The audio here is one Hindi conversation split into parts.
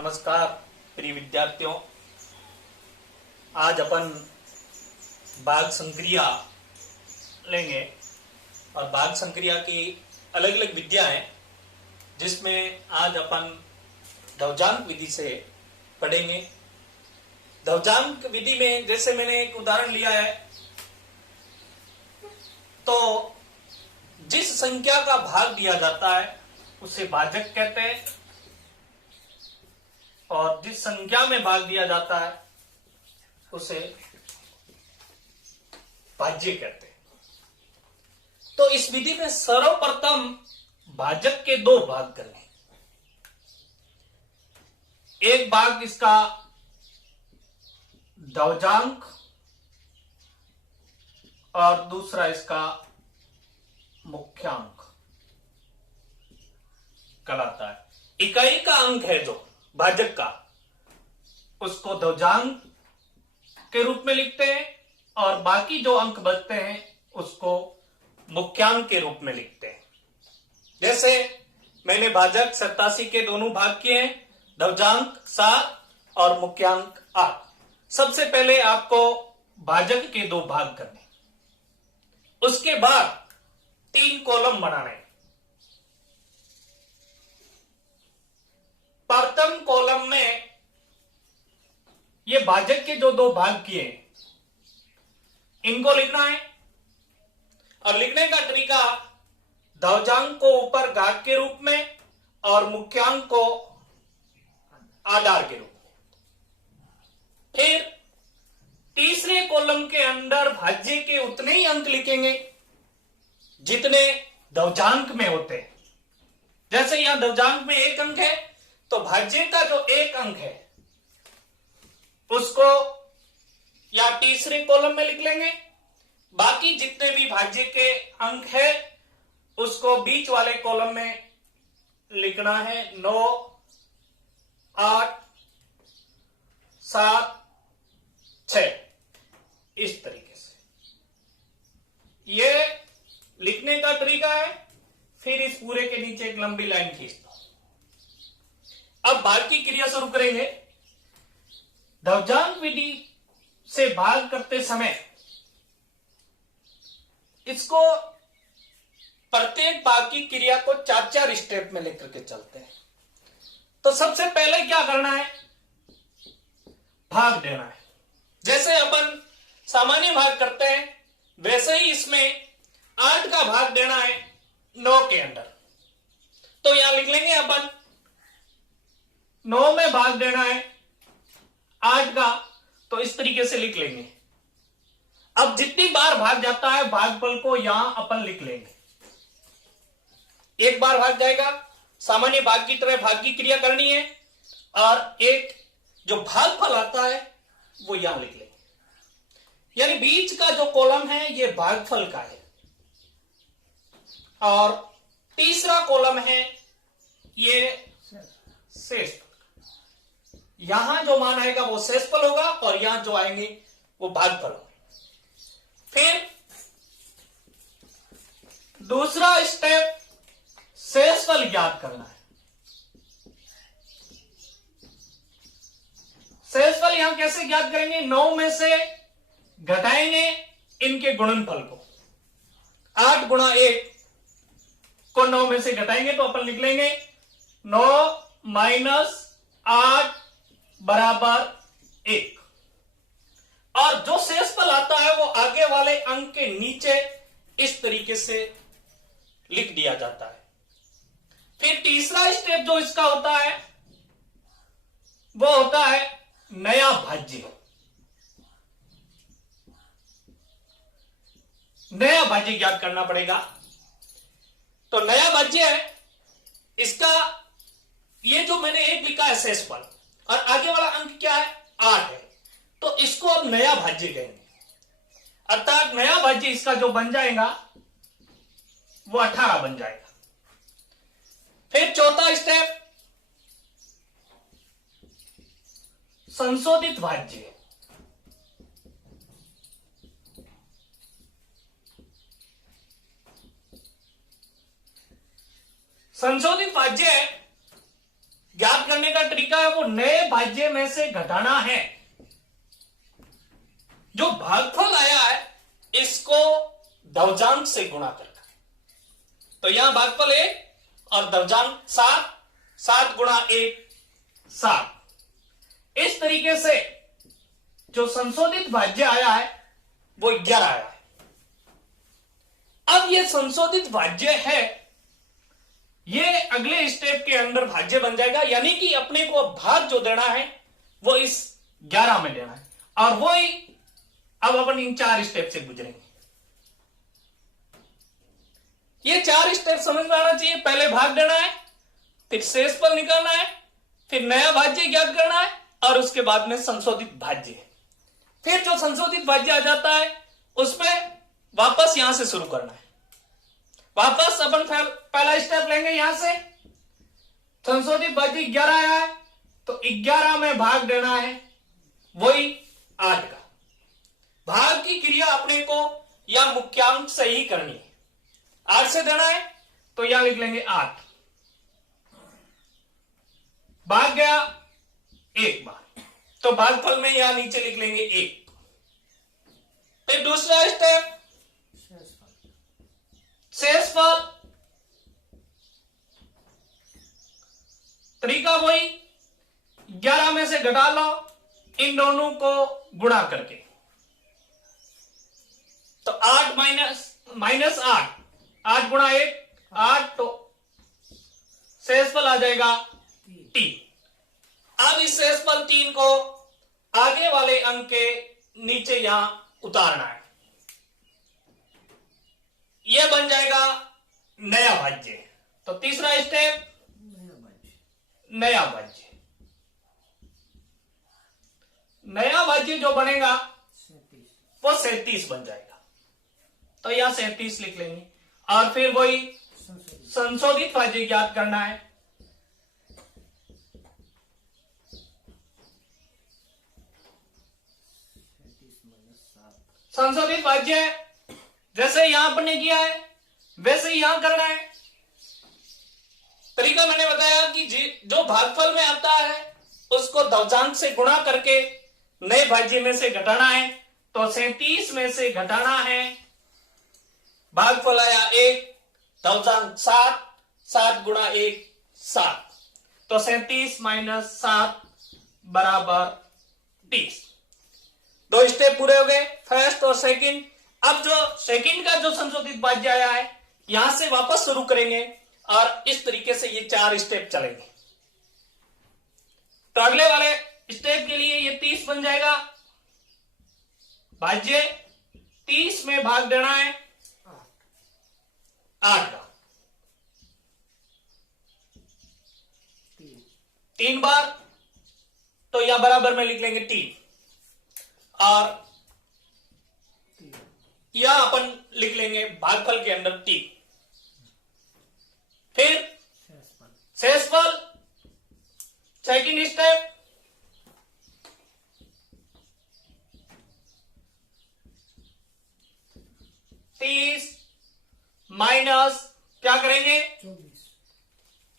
नमस्कार प्रिय विद्यार्थियों। आज अपन भाग संक्रिया लेंगे और भाग संक्रिया की अलग अलग विधियां हैं, जिसमें आज अपन ध्रुवांक विधि से पढ़ेंगे। ध्रुवांक विधि में जैसे मैंने एक उदाहरण लिया है, तो जिस संख्या का भाग दिया जाता है उसे भाजक कहते हैं और जिस संख्या में भाग दिया जाता है उसे भाज्य कहते हैं। तो इस विधि में सर्वप्रथम भाजक के दो भाग करने, एक भाग इसका ध्रुवांक और दूसरा इसका मुख्यांक कहलाता है। इकाई का अंक है जो भाजक का, उसको ध्रुवांक के रूप में लिखते हैं और बाकी जो अंक बचते हैं उसको मुख्यांक के रूप में लिखते हैं। जैसे मैंने भाजक 87 के दोनों भाग किए हैं, ध्रुवांक 7 और मुख्यांक 8। सबसे पहले आपको भाजक के दो भाग करने, उसके बाद 3 कॉलम बनाने। प्रथम कॉलम में ये भाजक के जो दो भाग किए इनको लिखना है और लिखने का तरीका ध्रुवांक को ऊपर घात के रूप में और मुख्यांक को आधार के रूप में। फिर तीसरे कॉलम के अंदर भाज्य के उतने ही अंक लिखेंगे जितने ध्रुवांक में होते हैं। जैसे यहां ध्रुवांक में 1 अंक है तो भाज्य का जो 1 अंक है उसको या तीसरे कॉलम में लिख लेंगे। बाकी जितने भी भाज्य के अंक है उसको बीच वाले कॉलम में लिखना है। 9, 8, 7, 6 इस तरीके से ये लिखने का तरीका है। फिर इस पूरे के नीचे एक लंबी लाइन खींच दो। अब भाग की क्रिया शुरू करेंगे। ध्रुवांक विधि से भाग करते समय इसको प्रत्येक भाग की क्रिया को 4-4 स्टेप में लेकर के चलते हैं। तो सबसे पहले क्या करना है, भाग देना है। जैसे अपन सामान्य भाग करते हैं वैसे ही इसमें 8 का भाग देना है 9 के अंदर। तो यहां लिख लेंगे अपन 9 में भाग देना है 8 का, तो इस तरीके से लिख लेंगे। अब जितनी बार भाग जाता है भागफल को यहां अपन लिख लेंगे। एक बार भाग जाएगा, सामान्य भाग की तरह भाग की क्रिया करनी है और एक जो भागफल आता है वो यहां लिख लेंगे। यानी बीच का जो कॉलम है ये भागफल का है और तीसरा कॉलम है ये शेषफल। यहां जो मान आएगा वो शेषफल होगा और यहां जो आएंगे वो भागफल होगा। फिर दूसरा स्टेप शेषफल ज्ञात करना है। शेषफल यहां कैसे ज्ञात करेंगे, 9 में से घटाएंगे इनके गुणनफल को। 8 गुणा 1 को 9 में से घटाएंगे तो अपन लिख लेंगे 9 माइनस 8 बराबर 1। और जो शेषफल आता है वो आगे वाले अंक के नीचे इस तरीके से लिख दिया जाता है। फिर तीसरा स्टेप जो इसका होता है वो होता है नया भाज्य। नया भाज्य ज्ञात करना पड़ेगा। तो नया भाज्य है इसका, ये जो मैंने 1 लिखा है शेषफल और आगे वाला अंक क्या है 8 है, तो इसको अब नया भाज्य कहेंगे। अर्थात नया भाज्य इसका जो बन जाएगा वो 18 बन जाएगा। फिर चौथा स्टेप संशोधित भाज्य। संशोधित भाज्य ज्ञात करने का का तरीका है वो नए भाज्य में से घटाना है। जो भागफल आया है इसको दवजांक से गुणा करना। तो यहां भागफल 1 और दवजांक 7, 7 गुणा 1 7। इस तरीके से जो संशोधित भाज्य आया है वो 11 आया है। अब ये संशोधित भाज्य है, ये अगले स्टेप के अंदर भाज्य बन जाएगा, यानी कि अपने को भाग जो देना है वो इस 11 में देना है। और वो ही अब अपन इन 4 स्टेप से गुजरेंगे। ये 4 स्टेप समझ में आना चाहिए। पहले भाग देना है, फिर शेषफल निकालना है, फिर नया भाज्य ज्ञात करना है और उसके बाद में संशोधित भाज्य। फिर जो संशोधित भाज्य आ जाता है उसमें वापस यहां से शुरू करना है। वापस अपन पहला स्टेप लेंगे, यहां से संशोधित भाज्य 11 आया है तो 11 में भाग देना है, वही 8 का। भाग की क्रिया अपने को या मुख्यांक से ही करनी है। 8 से देना है तो यहां लिख लेंगे 8, भाग गया एक बार तो भागफल में यहां नीचे लिख लेंगे 1। फिर दूसरा स्टेप शेषफल, तरीका वही 11 में से घटा लो इन दोनों को गुणा करके। तो 8 माइनस 8 गुणा 1 8, तो शेषफल आ जाएगा 3। अब इस शेषफल 3 को आगे वाले अंक के नीचे यहां उतारना है, यह बन जाएगा नया भाज्य। तो तीसरा स्टेप नया भाज्य। नया भाज्य जो बनेगा वो 37 बन जाएगा। तो यहां 37 लिख लेंगे और फिर वही संशोधित भाज्य ज्ञात करना है। संशोधित भाज्य जैसे यहां पर ने किया है वैसे ही यहां करना है। तरीका मैंने बताया कि जो भागफल में आता है उसको दवजांक से गुणा करके नए भाज्य में से घटाना है। तो 37 में से घटाना है, भागफल आया 1, दवजांक 7, 7 गुणा 1 7। तो 37 माइनस 7 बराबर 30। 2 स्टेप पूरे हो गए, फर्स्ट और सेकंड। अब जो सेकंड का जो संशोधित भाज्य आया है यहां से वापस शुरू करेंगे और इस तरीके से ये 4 स्टेप चलेंगे। तो अगले वाले स्टेप के लिए ये 30 बन जाएगा। भाज्य 30 में भाग देना है 8 का, 3 बार, तो यहां बराबर में लिख लेंगे 3 और या अपन लिख लेंगे भागफल के अंदर 3। फिर शेषफल सेकंड स्टेप, माइनस क्या करेंगे 24,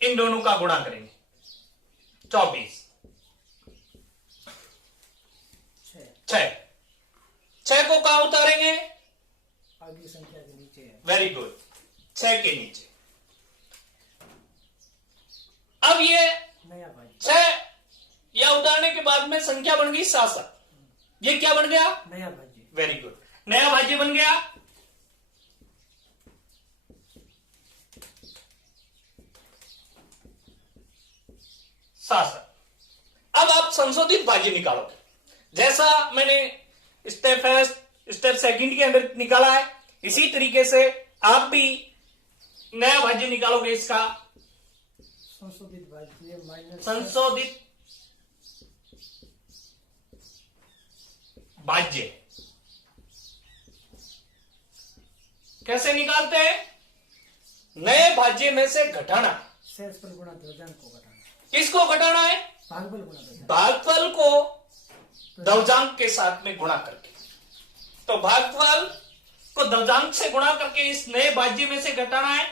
इन दोनों का गुणा करेंगे 24, 6 को कहां उतारेंगे, आगे संख्या के नीचे है। वेरी गुड, 6 के नीचे। अब ये नया भाज्य 6 या उतारने के बाद में संख्या बन गई 67। ये क्या बन गया, नया भाज्य। वेरी गुड, नया भाज्य बन गया। अब आप संशोधित भाज्य निकालोगे जैसा मैंने स्टेप फर्स्ट स्टेप सेकंड के अंदर निकाला है, इसी तरीके से आप भी नया भाज्य निकालोगे। इसका संशोधित भाज्य माइनस संशोधित भाज्य कैसे निकालते हैं, नए भाज्य में से घटाना। शेषफल गुणा दवजांक को घटाना। किसको घटाना है, भागफल गुणा दवजांक। भागफल को दवजांक के साथ में गुणा करके। तो भागफल को दवजांक से गुणा करके इस नए भाज्य में से घटाना है।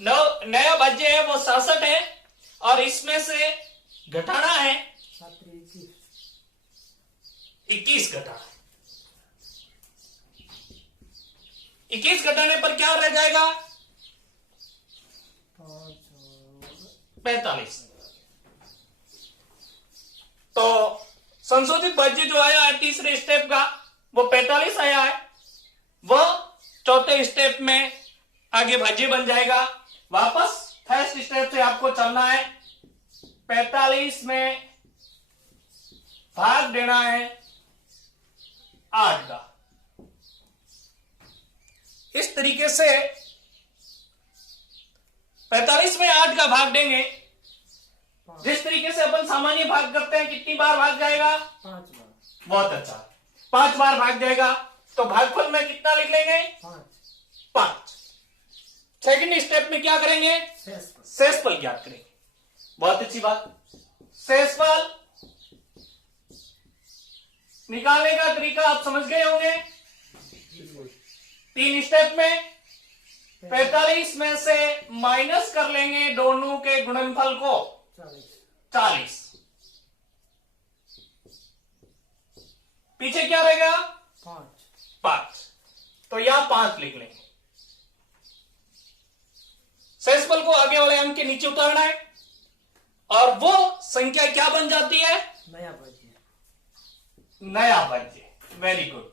नया भाज्य है वो 67 है और इसमें से घटाना है 7 21 21 घटाना, 21 घटाने पर क्या रह जाएगा 45। तो संशोधित भाज्य जो आया है तीसरे स्टेप का वो 45 आया है, वह चौथे स्टेप में आगे भाज्य बन जाएगा। वापस फर्स्ट स्टेप से आपको चलना है, 45 में भाग देना है 8 का। इस तरीके से 45 में 8 का भाग देंगे, जिस तरीके से अपन सामान्य भाग करते हैं, कितनी बार भाग जाएगा 5 बार, बहुत अच्छा, 5 बार भाग जाएगा। तो भागफल में कितना लिख लेंगे 5। सेकंड स्टेप में क्या करेंगे शेषफल ज्ञात करेंगे। बहुत अच्छी बात, शेषफल निकालने का तरीका आप समझ गए होंगे। 3 स्टेप में 45 में से माइनस कर लेंगे दोनों के गुणनफल को 40। पीछे क्या रहेगा 5, तो यहां 5 लिख लेंगे। शेषफल को आगे वाले अंक के नीचे उतारना है और वो संख्या क्या बन जाती है नया भाज्य। वेरी गुड,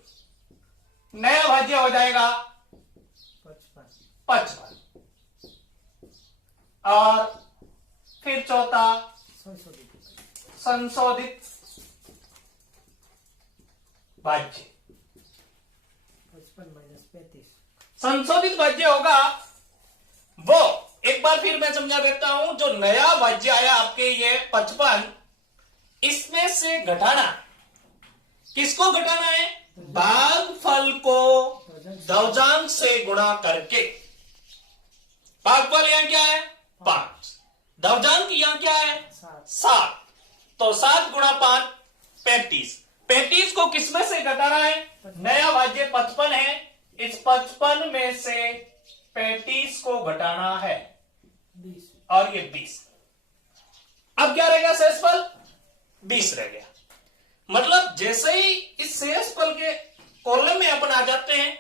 नया भाज्य हो जाएगा 55। और फिर चौथा संशोधित भाज्य। 55 - 35 संशोधित भाज्य होगा वो, एक बार फिर मैं समझा देता हूं, जो नया भाज्य आया आपके ये 55, इसमें से घटाना, किसको घटाना है भागफल को दवजांक से गुणा करके। भागफल यहां क्या है 5, दवजांक यहां क्या है 7, तो 7 गुणा 5 35। 35 को किसमें से घटाना है नया भाज्य 55 है, इस 55 में से 35 को घटाना है 20 और ये 20। अब क्या रहेगा शेषफल 20 रह गया। मतलब जैसे ही इस शेषफल के कॉलम में अपन आ जाते हैं,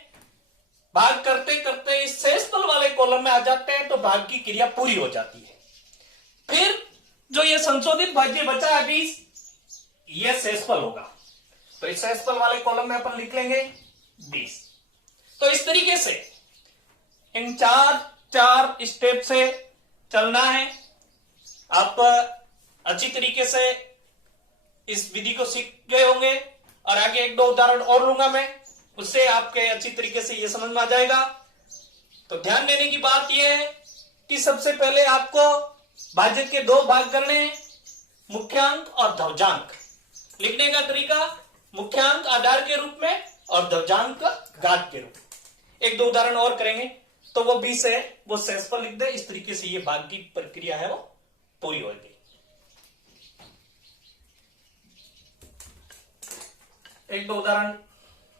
भाग करते करते इस शेषफल वाले कॉलम में आ जाते हैं, तो भाग की क्रिया पूरी हो जाती है। फिर जो ये संशोधित भाज्य बचा है 20, ये शेषफल होगा, तो इस शेषफल वाले कॉलम में अपन लिख लेंगे 20। तो इस तरीके से इन 4 स्टेप से चलना है। आप अच्छी तरीके से इस विधि को सीख गए होंगे और आगे 1-2 उदाहरण और लूंगा मैं, उससे आपके अच्छी तरीके से ये समझ में आ जाएगा। तो ध्यान देने की बात यह है कि सबसे पहले आपको भाज्य के 2 भाग करने हैं, मुख्यांक और ध्वजांक। लिखने का तरीका मुख्यांक आधार के रूप में और ध्वजांक घात के रूप में। 1-2 उदाहरण और करेंगे, तो वो 20 है, वो शेषफल लिख दे। इस तरीके से ये भाग की प्रक्रिया है वो पूरी हो गई। एक दो उदाहरण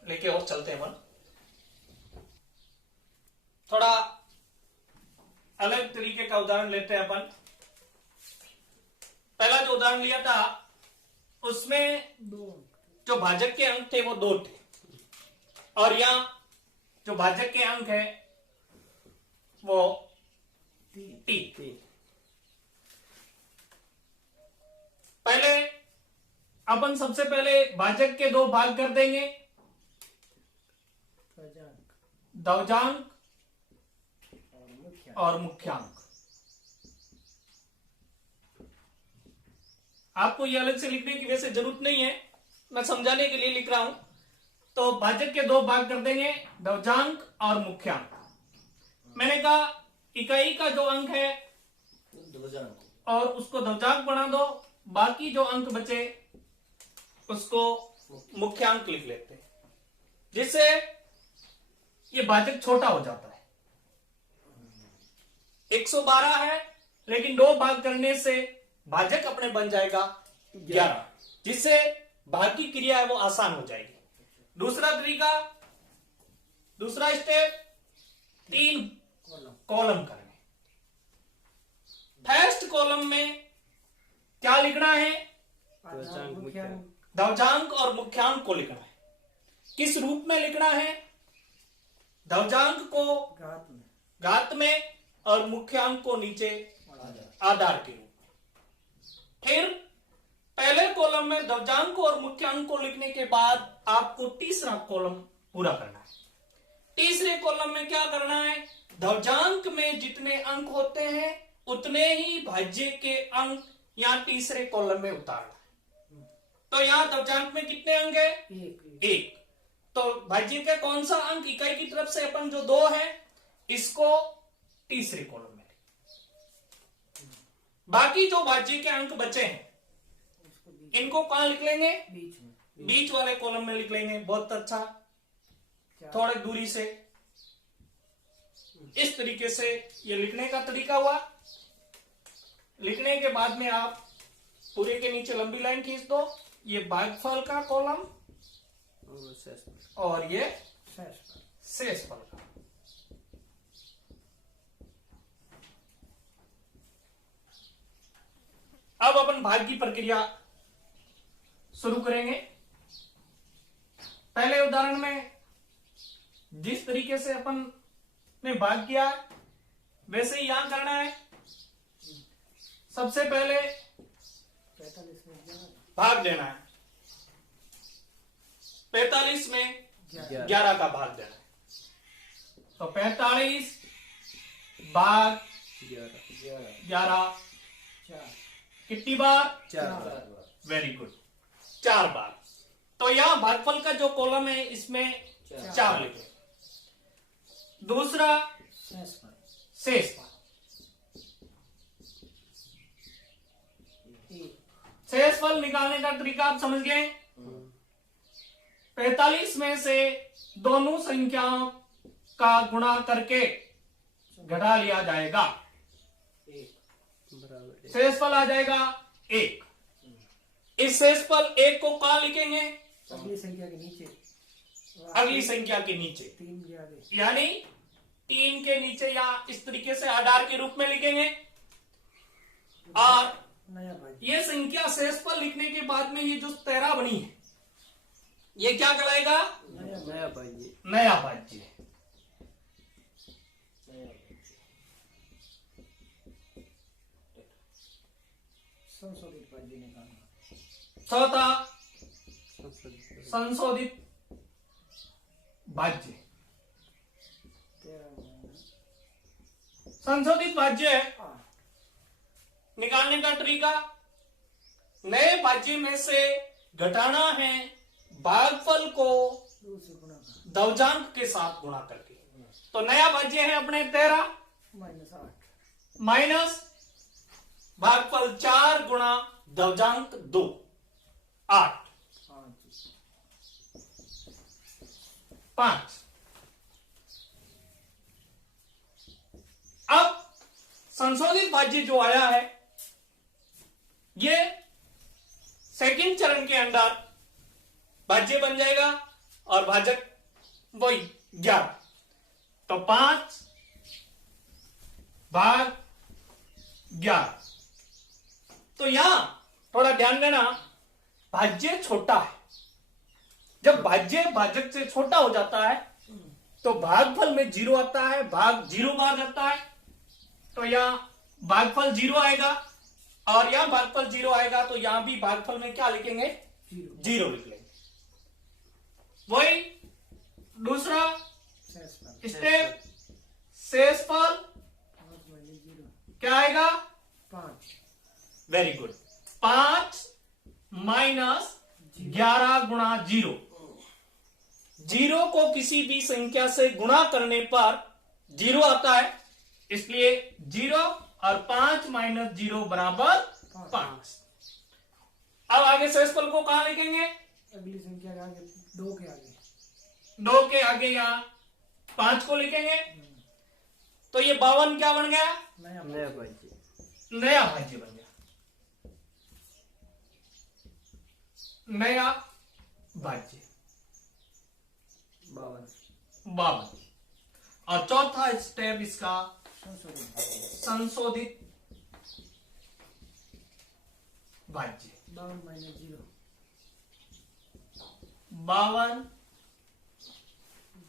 लेके और चलते हैं अपन। थोड़ा अलग तरीके का उदाहरण लेते हैं अपन। पहला जो उदाहरण लिया था उसमें 2 जो भाजक के अंक थे वो 2 थे, और यहां जो भाजक के अंक है वो 3। पहले अपन सबसे पहले भाजक के 2 भाग कर देंगे, दवजांक और मुख्यांक। आपको ये अलग से लिखने की वैसे जरूरत नहीं है, मैं समझाने के लिए लिख रहा हूं। तो भाजक के 2 भाग कर देंगे, दवजांक और मुख्यांक। मैंने कहा इकाई का जो अंक है और उसको दवजांक बना दो, बाकी जो अंक बचे उसको मुख्यांक लिख लेते हैं, जिससे ये भाजक छोटा हो जाता है। 112 है, लेकिन 2 भाग करने से भाजक अपने बन जाएगा 11, जिससे भाग की क्रिया है वो आसान हो जाएगी। दूसरा तरीका, दूसरा स्टेप, 3 कॉलम करेंगे। फर्स्ट कॉलम में क्या लिखना है? आधार मुख्यांक ध्वजांक और मुख्यांक को लिखना है। किस रूप में लिखना है? ध्वजांक को घात में घात में और मुख्यांक को नीचे आधार के रूप में। फिर पहले कॉलम में ध्वजांक और मुख्यांक को लिखने के बाद आपको तीसरा कॉलम पूरा करना है। तीसरे कॉलम में क्या करना है? ध्वजांक में जितने अंक होते हैं उतने ही भाज्य के अंक यहां तीसरे कॉलम में उतारना है। तो यहां ध्वजांक में कितने अंक है? एक। तो भाज्य का कौन सा अंक इकाई की तरफ से अपन जो 2 है इसको तीसरे कॉलम में, बाकी जो भाज्य के अंक बचे हैं उसको बीच इनको कहां लिख लेंगे? में बीच वाले कॉलम में लिख लेंगे। बहुत अच्छा, चार थोड़े दूरी से इस तरीके से ये लिखने का तरीका हुआ। लिखने के बाद में आप पूरे के नीचे लंबी लाइन खींच दो। ये भागफल का कॉलम और ये शेष पर शेषफल का। अब अपन भाग की प्रक्रिया शुरू करेंगे। पहले उदाहरण में जिस तरीके से अपन ने भाग किया वैसे ही यहां करना है। सबसे पहले 45 में 11 भाग देना है। 45 में 11 का भाग देना है। तो 45 भाग 11 4 कितनी बार? 4 वेरी गुड, 4 बार। तो यहां भागफल का जो कॉलम है इसमें 4 लिखे। दूसरा शेष पर शेषफल। एक शेषफल निकालने का तरीका आप समझ गए। 45 में से दोनों संख्याओं का गुणा करके घटा लिया जाएगा। शेषफल आ जाएगा 1। इस शेषफल 1 को कहां लिखेंगे? अगली संख्या के नीचे अगली संख्या के नीचे, 3 के आगे यानी 3 के नीचे या इस तरीके से आधार के रूप में लिखेंगे। और नया भाज्य ये संख्या शेषफल लिखने के बाद में ये जो 13 बनी है ये क्या कहलाएगा? नया भाज्य नया भाज्य। संशोधित भाज्य निकालना। चौथा संशोधित भाज्य। 13 में संशोधित भाज्य 8 निकालने का तरीका, नए भाज्य में से घटाना है भागफल को 2 से गुणा कर ध्वजांक के साथ गुणा करके। तो नया भाज्य है अपने 13 -8 माइनस भागफल 4 गुणा ध्वजांक 2 8 5। अब संशोधित भाज्य जो आया है ये सेकंड चरण के अंदर भाज्य बन जाएगा और भाजक वही 11। तो 5 भाग 11। तो यहां थोड़ा ध्यान देना, भाज्य छोटा है। जब भाज्य भाजक से छोटा हो जाता है तो भागफल में 0 आता है, भाग 0 बार जाता है। तो यहां भागफल 0 आएगा और यहां भागफल 0 आएगा। तो यहां भी भागफल में क्या लिखेंगे? 0 लिख लेंगे। वही दूसरा शेष पर स्टेप, शेषफल 5 में 0 क्या आएगा? 5 वेरी गुड, 5 माइनस 11 गुणा 0। 0 को किसी भी संख्या से गुणा करने पर 0 आता है, इसलिए 0 और 5 माइनस 0 बराबर 5। अब आगे शेषफल को कहां लिखेंगे? अगली संख्या के आगे 2 के आगे 2 के आगे यहां 5 को लिखेंगे। तो ये 52 क्या बन गया? नया भाज्य नया भाज्य बन गया। नया भाज्य 52। और चौथा स्टेप इसका संशोधित भाज्य संशोधित भाज्य 52 माइनस 0 52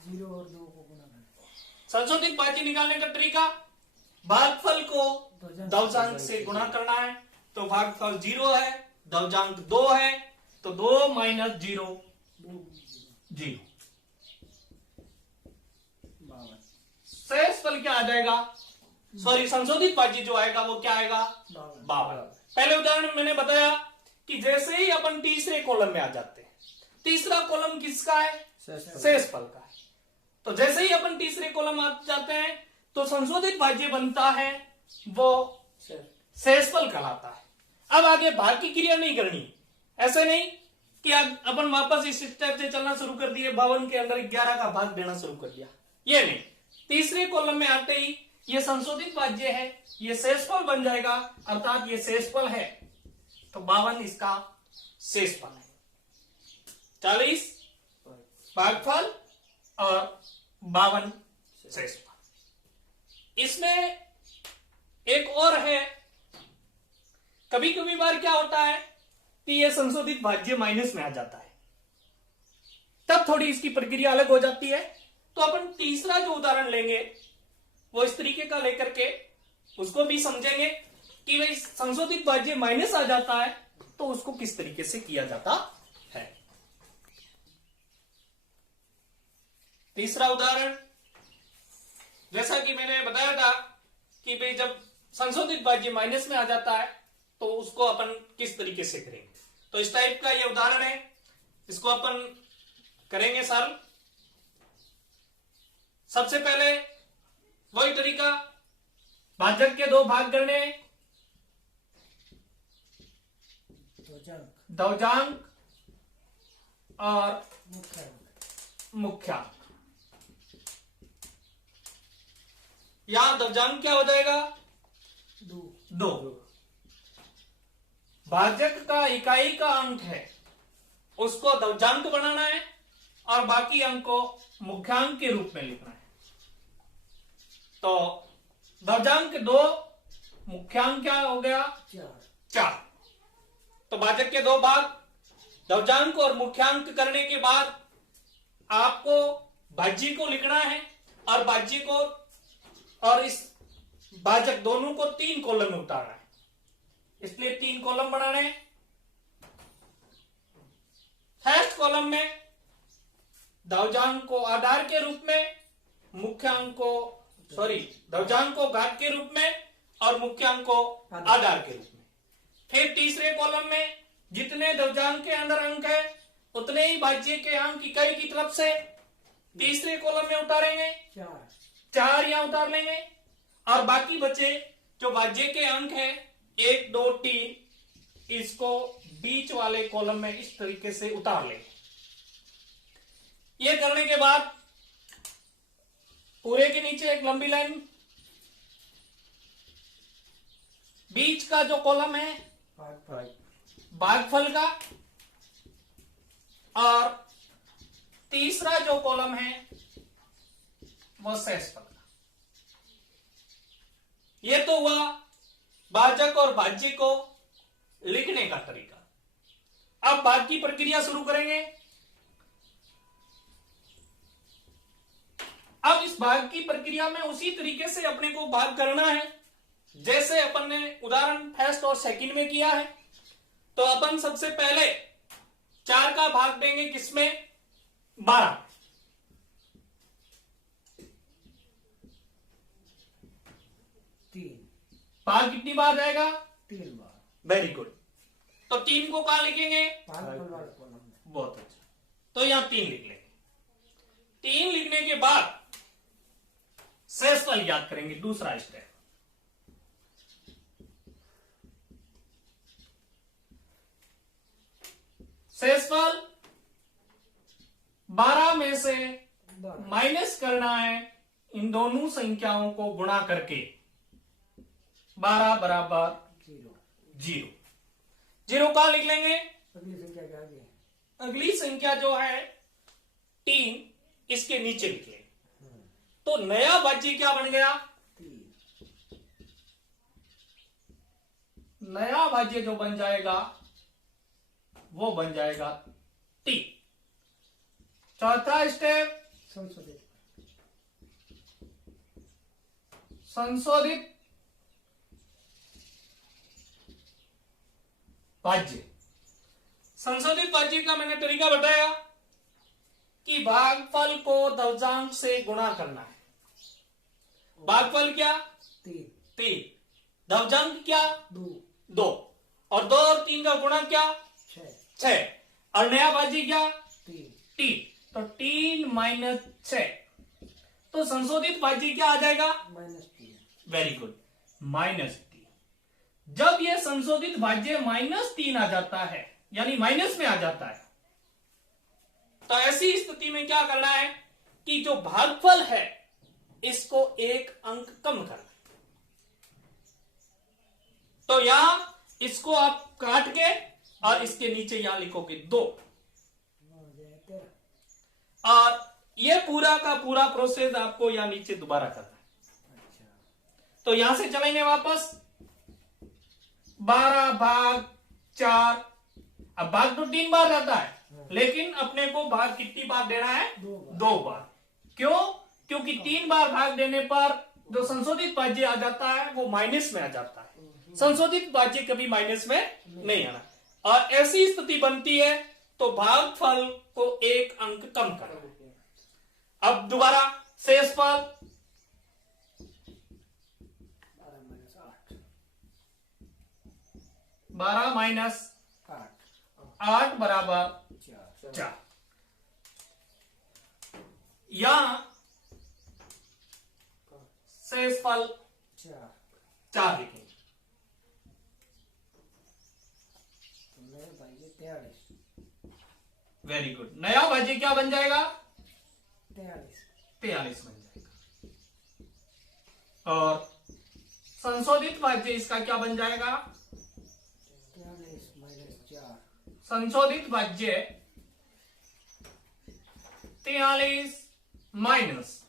0 और 2 को गुणा करें। संशोधित भाज्य निकालने का तरीका, भागफल को दवजांक से गुणा करना है। तो भागफल 0 है, दवजांक 2 है, तो 2 माइनस 0 0। 52 शेष फल क्या आ जाएगा, सॉरी संशोधित भाज्य जो आएगा वो क्या आएगा 52। पहले उदाहरण में मैंने बताया कि जैसे ही अपन तीसरे कॉलम में आ जाते हैं, तीसरा कॉलम किसका है, शेष फल का है। तो जैसे ही अपन तीसरे कॉलम आ जाते हैं तो संशोधित भाज्य बनता है वो शेषफल कहलाता है। अब आगे भाग की क्रिया नहीं करनी, ऐसे नहीं कि अपन वापस इस स्टेप से चलना शुरू कर दिए, 52 के अंदर 11 का भाग देना शुरू कर दिया, ये नहीं। तीसरे कॉलम में आते ही ये संशोधित भाज्य है, ये शेषफल बन जाएगा, अर्थात ये शेषफल है, तो 52 इसका शेषफल है। 40 भागफल और 52 शेषफल। इसमें एक और है, कभी कभी बार क्या होता है कि ये संशोधित भाज्य माइनस में आ जाता है, तब थोड़ी इसकी प्रक्रिया अलग हो जाती है। तो अपन तीसरा जो उदाहरण लेंगे वो इस तरीके का लेकर के उसको भी समझेंगे कि भाई संशोधित भाज्य माइनस आ जाता है तो उसको किस तरीके से किया जाता है। तीसरा उदाहरण, जैसा कि मैंने बताया था कि भाई जब संशोधित भाज्य माइनस में आ जाता है तो उसको अपन किस तरीके से करेंगे। तो इस टाइप का ये उदाहरण है, इसको अपन करेंगे सरल। सबसे पहले वही तरीका, भाजक के 2 भाग करने, दवजांक और मुख्यांक। यहां दवजांक क्या हो जाएगा 2। भाजक का इकाई का अंक है उसको दवजांक बनाना है और बाकी अंक को मुख्यांक के रूप में लिखना है। तो दवजांक 2, मुख्यांक क्या हो गया 4। तो भाजक के 2 भाग, दवजांक और मुख्यांक करने के बाद आपको भाज्य को लिखना है और भाज्य को और इस भाजक दोनों को 3 कॉलम में उतारना है, इसलिए 3 कॉलम बनाने हैं। फर्स्ट कॉलम में दवजांक को आधार के रूप में, मुख्यांक को दवजांक को घात के रूप में और मुख्यांक को आधार के रूप में। फिर तीसरे कॉलम में जितने दवजांक के अंदर अंक है उतने ही भाज्य के अंक इकाई की तरफ से तीसरे कॉलम में उतारेंगे, 4 यहां उतार लेंगे और बाकी बचे जो भाज्य के अंक है 1 2 3, इसको बीच वाले कॉलम में इस तरीके से उतार लेंगे। ये करने के बाद पूरे के नीचे एक लंबी लाइन, बीच का जो कॉलम है भागफल का और तीसरा जो कॉलम है वो शेषफल का। ये तो हुआ भाजक और भाज्य को लिखने का तरीका। अब भाग की प्रक्रिया शुरू करेंगे। अब इस भाग की प्रक्रिया में उसी तरीके से अपने को भाग करना है जैसे अपन ने उदाहरण फर्स्ट और सेकंड में किया है। तो अपन सबसे पहले 4 का भाग देंगे किसमें 12। भाग कितनी बार जाएगा 3 बार। Very good. तो 3 को कहां लिखेंगे बहुत अच्छा, तो यहां 3 लिख लेंगे। 3 लिखने के बाद शेषफल याद करेंगे, दूसरा स्टेप। शेषफल 12 में से माइनस करना है इन दोनों संख्याओं को गुणा करके, 12 बराबर 0। 0 कहां लिख लेंगे अगली संख्या के आगे, अगली संख्या जो है 3, इसके नीचे लिख लेंगे। तो नया भाज्य क्या बन गया नया भाज्य जो बन जाएगा वो बन जाएगा टी। चौथा स्टेप, संशोधित संशोधित भाज्य। संशोधित भाज्य का मैंने तरीका बताया कि भागफल को दशांश से गुणा करना है। भागफल क्या? 3 3। दशांक क्या? 2 2। और 2 और 3 का गुणा क्या? 6 6। और नया भाज्य क्या? 3 3। तो 3 माइनस 6, तो संशोधित भाज्य क्या आ जाएगा? -3। Very good, -3। जब यह संशोधित भाज्य -3 आ जाता है, यानी माइनस में आ जाता है, तो ऐसी स्थिति में क्या करना है कि जो भागफल है इसको एक अंक कम करना है। तो यहां इसको आप काट के और इसके नीचे यहां लिखोगे 2, हो जाए 13। और यह पूरा का पूरा प्रोसेस आपको यहां नीचे दोबारा करना है। अच्छा, तो यहां से चलेंगे वापस 12/4। अब भाग तो 3 बार रहता है, लेकिन अपने को भाग कितनी बार देना है? 2 बार। क्यों? क्योंकि 3 बार भाग देने पर जो संशोधित भाज्य आ जाता है वो माइनस में आ जाता है। संशोधित भाज्य कभी माइनस में नहीं आना। और ऐसी स्थिति बनती है तो भागफल को एक अंक कम करना है। अब दोबारा शेषफल 12 माइनस 8 बराबर 4। यहां शेषफल 4 लिखेंगे। तो भाई 43 वेरी गुड। नया भाज्य क्या बन जाएगा? 43 बन जाएगा। और संशोधित भाज्य इसका क्या बन जाएगा? 43 -4 संशोधित भाज्य 43 माइनस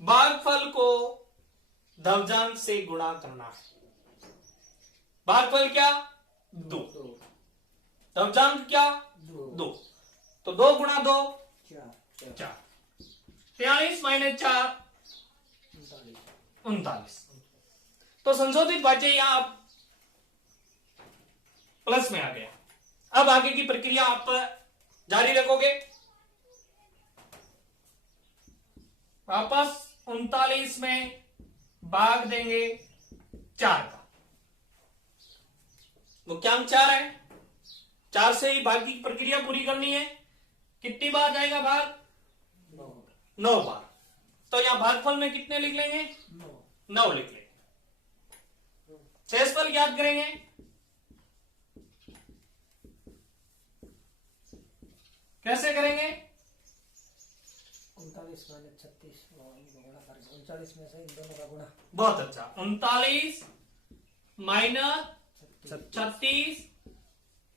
भागफल को दशांश से गुणा करना है। भागफल क्या? 2। दशांश क्या? 2। तो 2 गुणा 2 4। 43 माइनस 4 39। तो संशोधित भाज्य यहां प्लस में आ गया। अब आगे की प्रक्रिया आप जारी रखोगे। वापस 39 में भाग देंगे 4 का। मुख्यांक 4 है, 4 से ही भाग की प्रक्रिया पूरी करनी है। कितनी बार जाएगा भाग? 9 बार। तो यहां भागफल में कितने लिख लेंगे? 9 लिख लेंगे। शेषफल याद करेंगे। कैसे करेंगे? 39 - 36 गुणा करके 39 में से इन दोनों का गुणा। बहुत अच्छा। 39 माइनस 36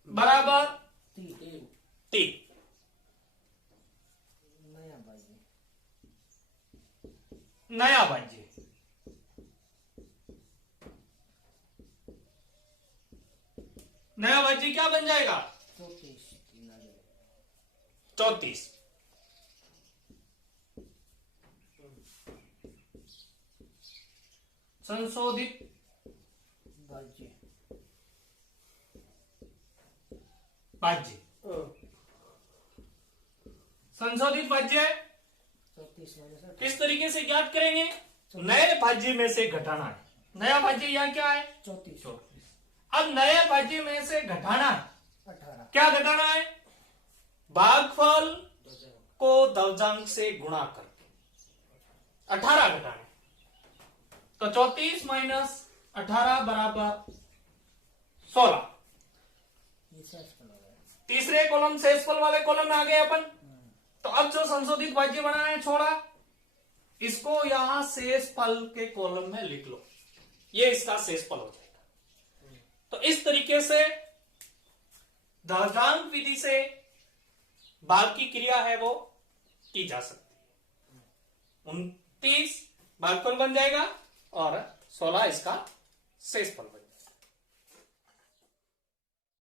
बराबर 3। नया भाज्य नया भाज्य क्या बन जाएगा? 34। संशोधित भाज्य संशोधित भाज्य 34 - किस तरीके से ज्ञात करेंगे? नए भाज्य में से घटाना है। नया भाज्य यहाँ क्या है? 34 अब नए भाज्य में से घटाना है। 18 क्या घटाना है? भागफल को दशांश से गुणा करके 18 घटाना है। तो 34 माइनस 18 बराबर 16। ये शेषफल हो गया। तीसरे कॉलम शेषफल वाले कॉलम में आ गए अपन। तो अब जो संशोधित भाज्य बना है छोड़ा, इसको यहां शेषफल के कॉलम में लिख लो। ये इसका शेषफल हो जाएगा। तो इस तरीके से दशांक विधि से भाग की क्रिया है वो की जा सकती है। 29 भागफल बन जाएगा और 16 इसका शेषफल बन जाएगा।